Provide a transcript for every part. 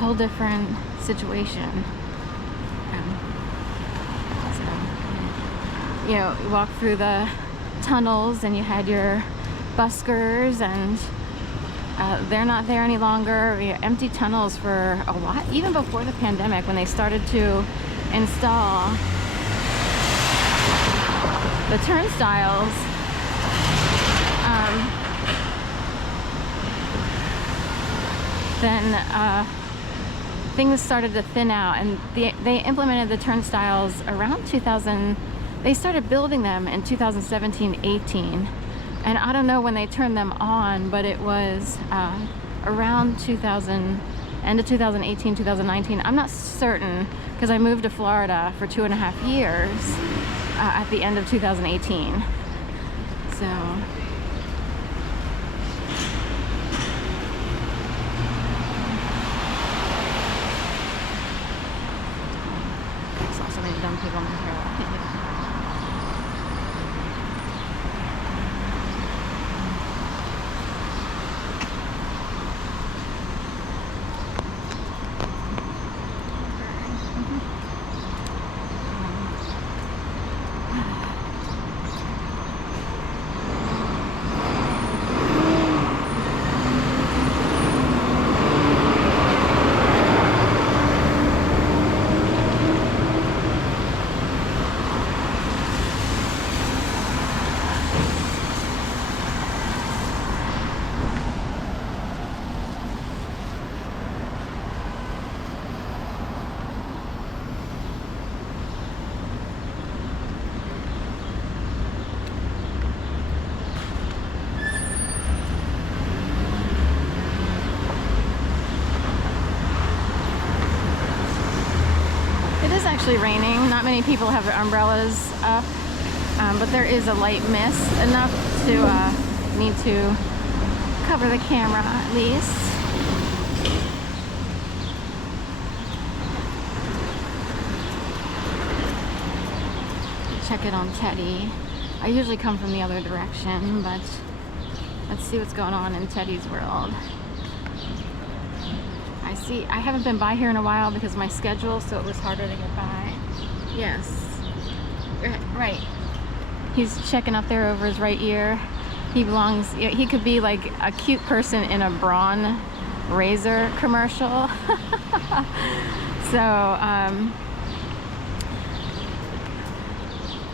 whole different situation. So, you know, you walk through the tunnels and you had your buskers, and they're not there any longer. We had empty tunnels for a while, even before the pandemic, when they started to install the turnstiles. Then things started to thin out, and they implemented the turnstiles around 2000. They started building them in 2017-18, and I don't know when they turned them on, but it was around 2000, end of 2018, 2019. I'm not certain, because I moved to Florida for 2.5 years at the end of 2018. So I saw so many dumb people in here. Actually raining. Not many people have their umbrellas up, but there is a light mist, enough to need to cover the camera at least. Check it on Teddy. I usually come from the other direction, but let's see what's going on in Teddy's world. I haven't been by here in a while because of my schedule, so it was harder to get by. Yes. Right. He's checking up there over his right ear. He belongs, he could be like a cute person in a Braun razor commercial. So, I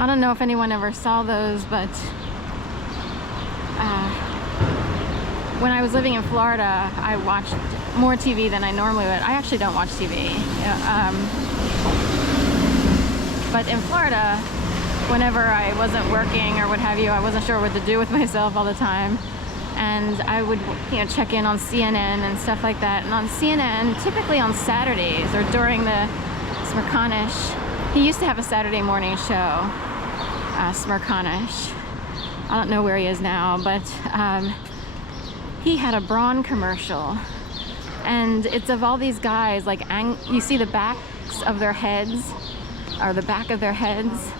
don't know if anyone ever saw those, but when I was living in Florida, I watched more TV than I normally would. I actually don't watch TV. But in Florida, whenever I wasn't working or what have you, I wasn't sure what to do with myself all the time. And I would, check in on CNN and stuff like that. And on CNN, typically on Saturdays or during the Smirconish, he used to have a Saturday morning show, Smirconish. I don't know where he is now, but he had a Braun commercial, and it's of all these guys, like, you see the backs of their heads, or the back of their heads,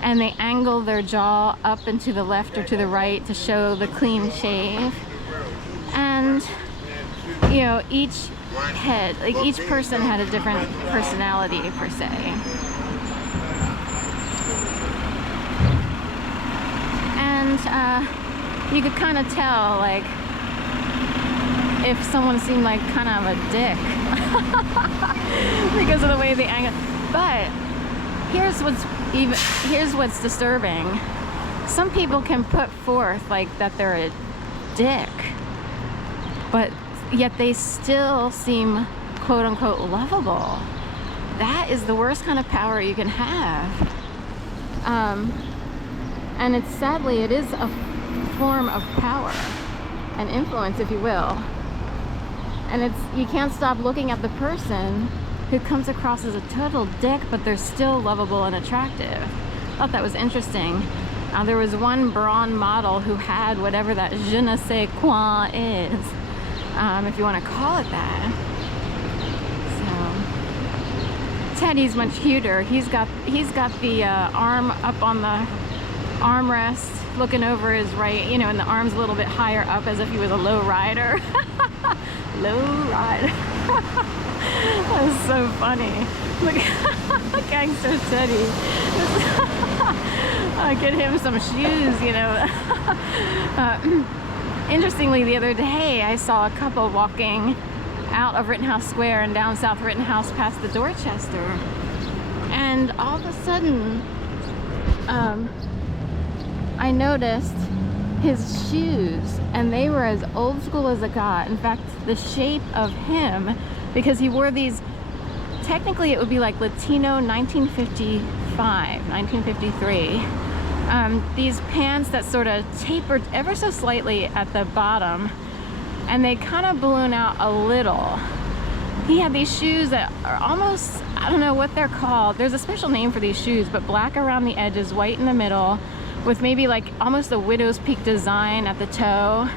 and they angle their jaw up and to the left or to the right to show the clean shave. And each head, like each person had a different personality per se. And you could kind of tell, like, if someone seemed like kind of a dick because of the way they angle. But here's what's disturbing. Some people can put forth like that they're a dick, but yet they still seem quote unquote lovable. That is the worst kind of power you can have. And it is a form of power and influence, if you will. And you can't stop looking at the person who comes across as a total dick, but they're still lovable and attractive. I thought that was interesting. There was one Braun model who had whatever that je ne sais quoi is, if you want to call it that. So Teddy's much cuter. He's got the arm up on the armrest, looking over his right, and the arm's a little bit higher up, as if he was a low rider. Low rider. That was so funny. Look, Gangster Teddy. Get him some shoes, you know. Interestingly, the other day I saw a couple walking out of Rittenhouse Square and down South Rittenhouse past the Dorchester, and all of a sudden I noticed his shoes, and they were as old school as it got. In fact, the shape of him, because he wore these, technically it would be like Latino 1955, 1953. These pants that sort of tapered ever so slightly at the bottom, and they kind of balloon out a little. He had these shoes that are almost, I don't know what they're called. There's a special name for these shoes, but black around the edges, white in the middle, with maybe like almost a widow's peak design at the toe.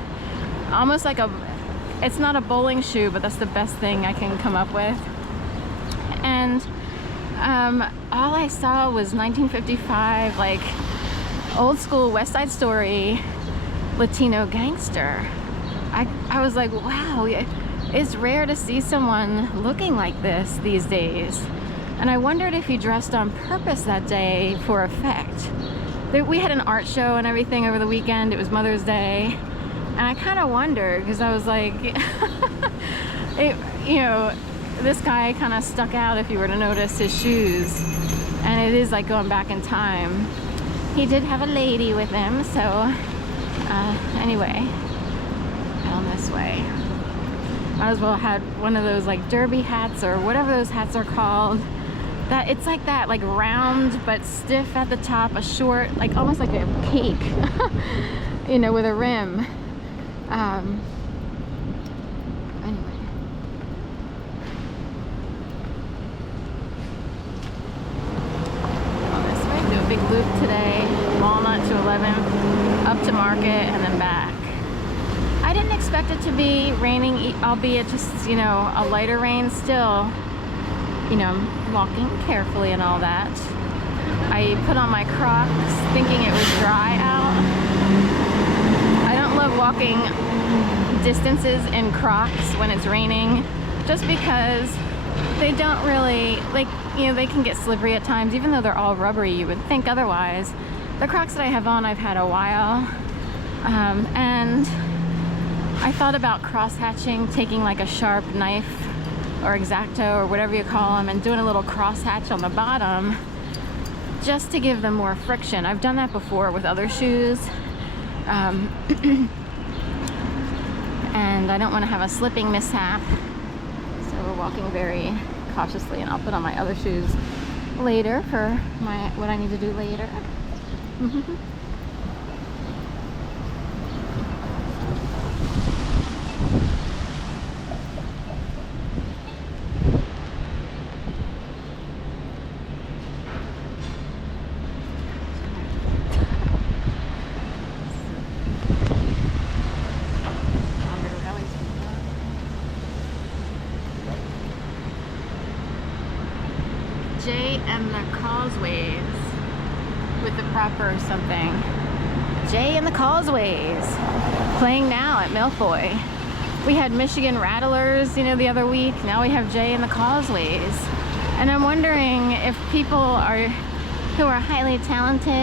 Almost like it's not a bowling shoe, but that's the best thing I can come up with. And all I saw was 1955, like old school West Side Story Latino gangster. I was like, wow, it's rare to see someone looking like this these days. And I wondered if he dressed on purpose that day for effect. We had an art show and everything over the weekend. It was Mother's Day. And I kind of wondered, because I was like, you know, this guy kind of stuck out if you were to notice his shoes. And it is like going back in time. He did have a lady with him, so anyway, down this way. Might as well have one of those like derby hats or whatever those hats are called. That it's like that, like round but stiff at the top, a short, like almost like a cake, you know, with a rim. Anyway. On this way, do a big loop today, Walnut to 11th, up to Market, and then back. I didn't expect it to be raining, albeit just, you know, a lighter rain still. You know, I'm walking carefully and all that. I put on my Crocs thinking it was dry out. I don't love walking distances in Crocs when it's raining, just because they don't really, like, you know, they can get slippery at times, even though they're all rubbery. You would think otherwise. The Crocs that I have on, I've had a while. And I thought about cross-hatching, taking like a sharp knife or X-Acto or whatever you call them, and doing a little cross-hatch on the bottom just to give them more friction. I've done that before with other shoes. And I don't want to have a slipping mishap. So we're walking very cautiously, and I'll put on my other shoes later for what I need to do later. Jay and the Causeways with the proper something. Jay and the Causeways playing now at Milfoy. We had Michigan Rattlers, you know, the other week. Now we have Jay and the Causeways. And I'm wondering if people who are highly talented